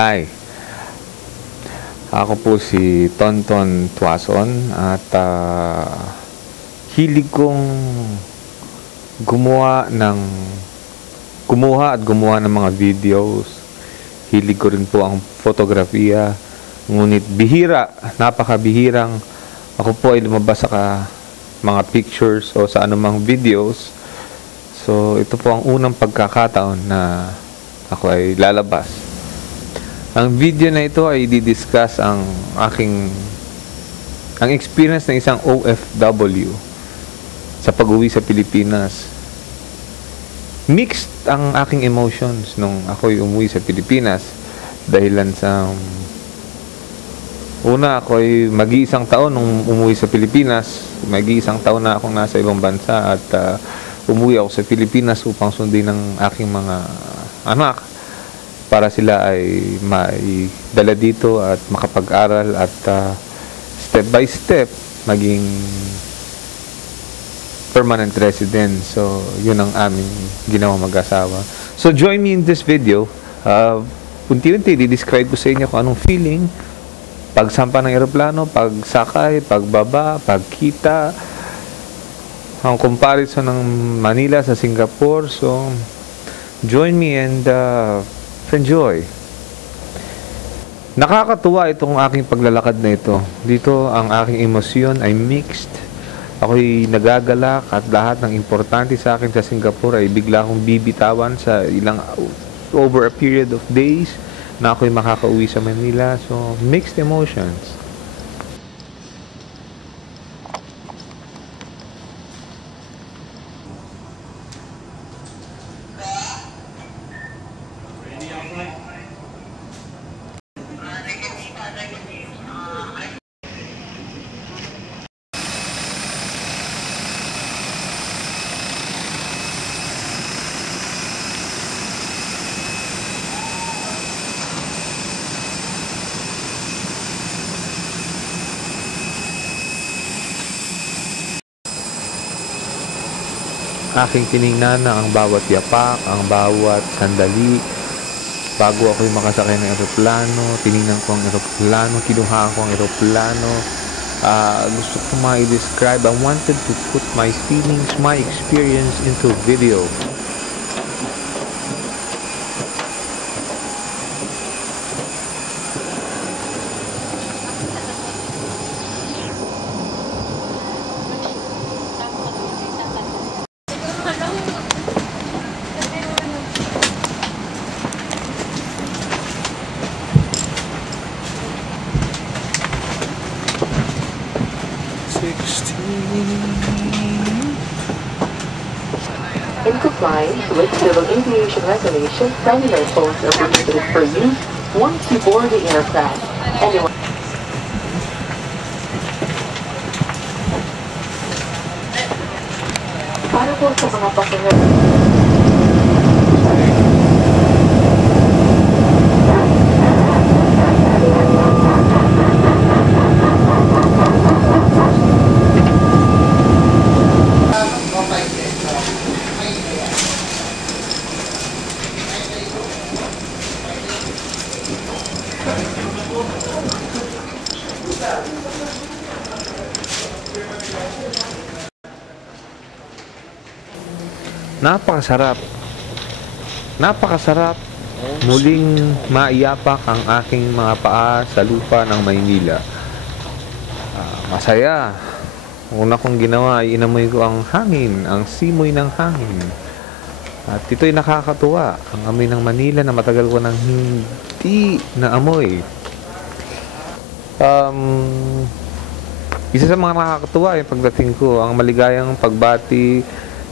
Hi, ako po si Tonton Tuason at hilig kong gumawa ng mga videos. Hilig ko rin po ang fotografiya, ngunit napakabihirang ako po ay lumabas sa mga pictures o sa anumang videos. So ito po ang unang pagkakataon na ako ay lalabas. Ang video na ito ay di-discuss ang experience ng isang OFW sa pag-uwi sa Pilipinas. Mixed ang aking emotions nung ako'y umuwi sa Pilipinas dahilan sa una, ako'y mag-iisang taon nung umuwi sa Pilipinas. Mag-iisang taon na akong nasa ibang bansa at umuwi ako sa Pilipinas upang sundin ng aking mga anak para sila ay maidala dito at makapag-aral at step by step maging permanent resident. So yun ang aming ginawa mag-asawa. So join me in this video. Unti-unti di-describe ko sa inyo kung anong feeling pagsampa ng eroplano, pagsakay, pagbaba, pagkita, ang comparison ng Manila sa Singapore. So join me and enjoy. Nakakatuwa itong aking paglalakad na ito. Dito ang aking emosyon ay mixed. Ako'y nagagalak at lahat ng importante sa akin sa Singapore ay bigla akong bibitawan sa over a period of days na ako'y makakauwi sa Manila. So, mixed emotions. Aking tiningnan na ang bawat yapak, ang bawat sandali bago ako'y makasakay ng eroplano. Tiningnan ko ang eroplano, kinuhaan ko ang eroplano. Gusto ko ma-describe. I wanted to put my feelings, my experience into video. In compliance with Civil Aviation Regulations, cellular phones are prohibited for use once you board the aircraft. Anyone para po sa mga pasahero. Napakasarap muling maiyapak ang aking mga paa sa lupa ng Maynila. Masaya. Una kong ginawa ay inamoy ko ang hangin, ang simoy ng hangin. At ito'y nakakatuwa. Ang amoy ng Manila na matagal ko nang hindi naamoy. Isa sa mga nakakatuwa yung pagdating ko, ang maligayang pagbati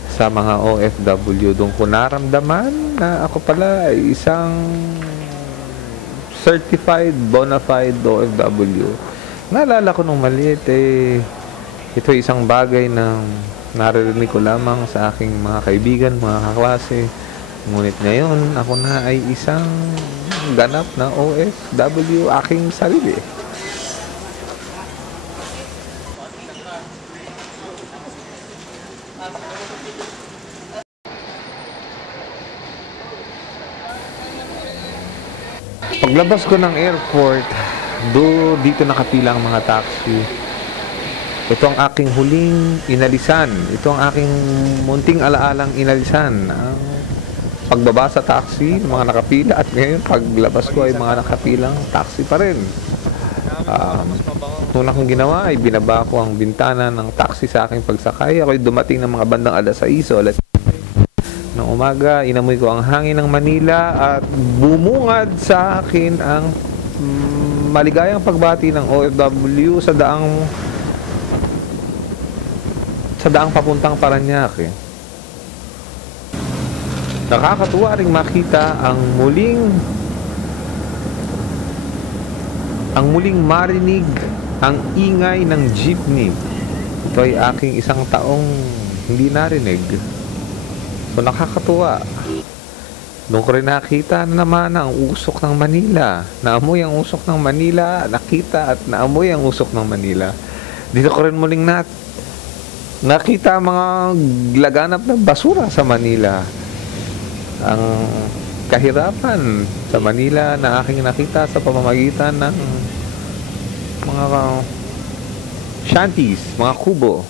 sa mga OFW. Doon ko naramdaman na ako pala ay isang certified, bona fide OFW. Naalala ko nung maliit, ito ay isang bagay na naririnig ko lamang sa aking mga kaibigan, mga kaklase. Ngunit ngayon, ako na ay isang ganap na OFW aking sarili. Paglabas ko ng airport, dito nakapila ang mga taxi. Ito ang aking huling inalisan. Ito ang aking munting alaalang inalisan. Ang pagbaba sa taxi, mga nakapila, at ngayon paglabas ko ay mga nakapilang taxi pa rin. Una kong ginawa ay binaba ko ang bintana ng taxi sa aking pagsakay. Ako'y dumating ng mga bandang alas 6 o alas ng umaga. Inamoy ko ang hangin ng Manila at bumungad sa akin ang maligayang pagbati ng OFW sa daang papuntang Parañaque. Nakakatuwa ring makita ang muling marinig ang ingay ng jeepney. Ito ay aking isang taong hindi narinig. So nakakatuwa. Doon ko rin nakita na naman ang usok ng Manila. Naamoy ang usok ng Manila. Nakita at naamoy ang usok ng Manila. Dito ko rin muling nakita ang mga laganap na basura sa Manila. Ang kahirapan sa Manila na aking nakita sa pamamagitan ng mga shanties, mga kubo.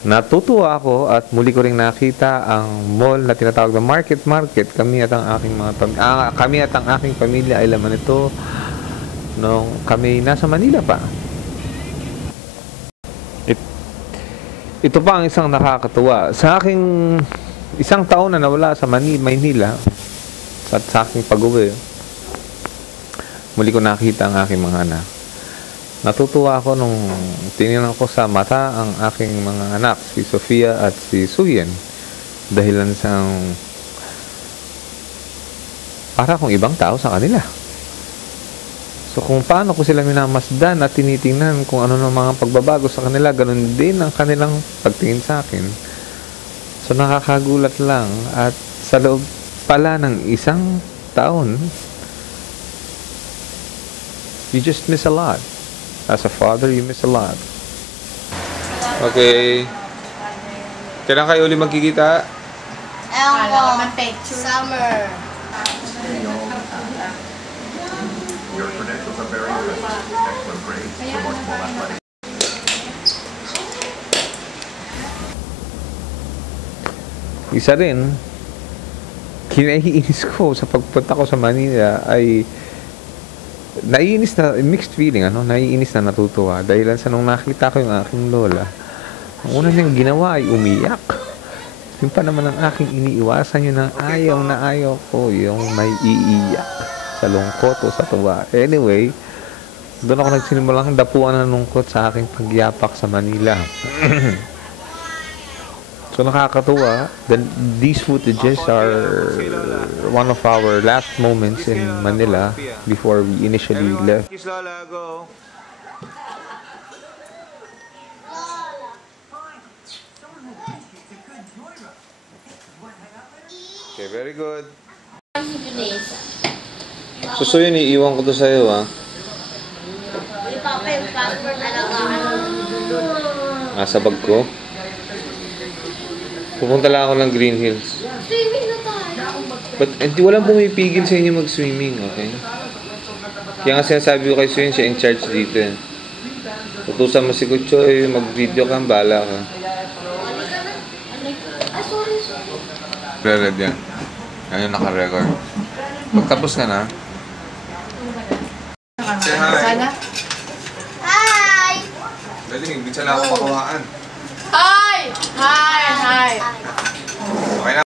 Natutuwa ako at muli ko ring nakita ang mall na tinatawag na Market. Kami at ang aking pamilya ay laman ito nung kami nasa Manila pa. Ito pa ang isang nakakatuwa. Sa aking isang taon na nawala sa Maynila at sa aking pag-uwi, muli ko nakita ang aking mga anak. Natutuwa ako nung tinignan ko sa mata ang aking mga anak, si Sofia at si Suyen, dahilan sa para akong ibang tao sa kanila. So kung paano ko sila minamasdan at tinitingnan kung ano ng mga pagbabago sa kanila, ganun din ang kanilang pagtingin sa akin. So nakakagulat lang, at sa loob pala ng isang taon, you just miss a lot. As a father, you miss a lot. Okay. Kailan kayo ulit magkikita? Summer. Your credentials are very good. Excellent grades. Remarkable athletic. Isa rin, kinaiinis ko sa pagpunta ko sa Manila ay naiinis na, mixed feeling, naiinis na natutuwa dahil sa nung nakita ko yung aking lola, ang una niyang ginawa ay umiyak. Yung pa naman ang aking iniiwasan, yun ang ayaw na ayaw ko, yung may iiyak sa lungkot o sa tuwa. Anyway, doon ako nagsimulang dapuan ng lungkot sa aking pagyapak sa Manila. So nakakatuwa. These footages are one of our last moments in Manila before we initially left. Kiss Lola, go. Okay, very good. So yun, iiwan ko to sa'yo, ha? Papa, yung passport alagaan. Nasa bag ko. Pupunta lang ako ng Green Hills. Swimming na tayo. But walang pumipigil sa inyo mag-swimming, okay? Kaya nga sinasabi ko kay Suyen, siya in charge dito. Tutusan mo si Kuchoy, mag-video ka, bala ka. Sorry. Re-read yan. Yan yung naka-record. Pagtapos ka na. Say hi. Hi! Dali, hindi siya lang ako makuhaan. Hi! Hi! Hi!